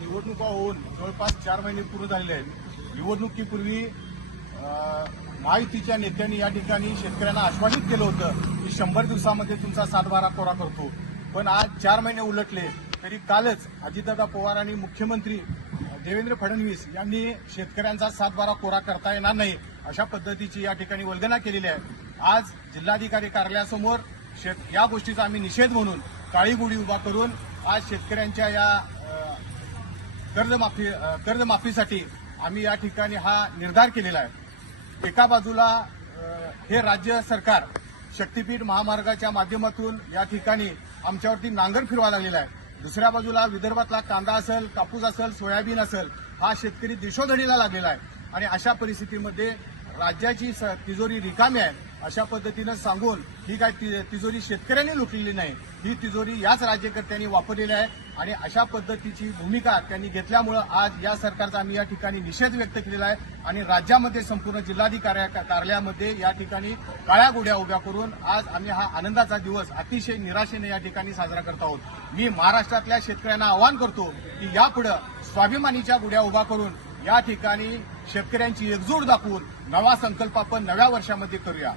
निवडणुका होऊन जवळपास चार महिने पूर्ण झालेले आहेत निवडणुकीपूर्वी महायुतीच्या नेत्यांनी या ठिकाणी शेतकऱ्यांना आश्वासित केलं होतं की शंभर दिवसामध्ये तुमचा सातबारा कोरा करतो पण आज चार महिने उलटले तरी कालच अजितदादा पवार आणि मुख्यमंत्री देवेंद्र फडणवीस यांनी शेतकऱ्यांचा सातबारा कोरा करता येणार नाही अशा पद्धतीची या ठिकाणी वल्गना केलेली आहे आज जिल्हाधिकारी कार्यालयासमोर शेत या गोष्टीचा आम्ही निषेध म्हणून काळी गुढी उभा करून आज शेतकऱ्यांच्या या कर्जमाफी कर्जमाफीसाठी आम्ही या ठिकाणी हा निर्धार केलेला आहे एका बाजूला हे राज्य सरकार शक्तीपीठ महामार्गाच्या माध्यमातून या ठिकाणी आमच्यावरती नांगर फिरवा लागलेला आहे दुसऱ्या बाजूला विदर्भातला कांदा असेल कापूस असेल सोयाबीन असेल हा शेतकरी दिशोधडीला लागलेला आहे आणि अशा परिस्थितीमध्ये राज्याची तिजोरी रिकामी आहे अशा पद्धतीनं सांगून ही काय तिजोरी शेतकऱ्यांनी लुटलेली नाही ही तिजोरी याच राज्यकर्त्यांनी वापरलेली आहे आणि अशा पद्धतीची भूमिका त्यांनी घेतल्यामुळं आज या सरकारचा आम्ही या ठिकाणी निषेध व्यक्त केलेला आहे आणि राज्यामध्ये संपूर्ण जिल्हाधिकारी कार्यालयामध्ये या ठिकाणी काळ्या गोड्या उभ्या करून आज आम्ही हा आनंदाचा दिवस अतिशय निराशेने या ठिकाणी साजरा करत आहोत मी महाराष्ट्रातल्या शेतकऱ्यांना आवाहन करतो की यापुढे स्वाभिमानीच्या गुड्या उभा करून या ठिकाणी शेतकऱ्यांची एकजूट दाखवून नवा संकल्प आपण नव्या वर्षामध्ये करूया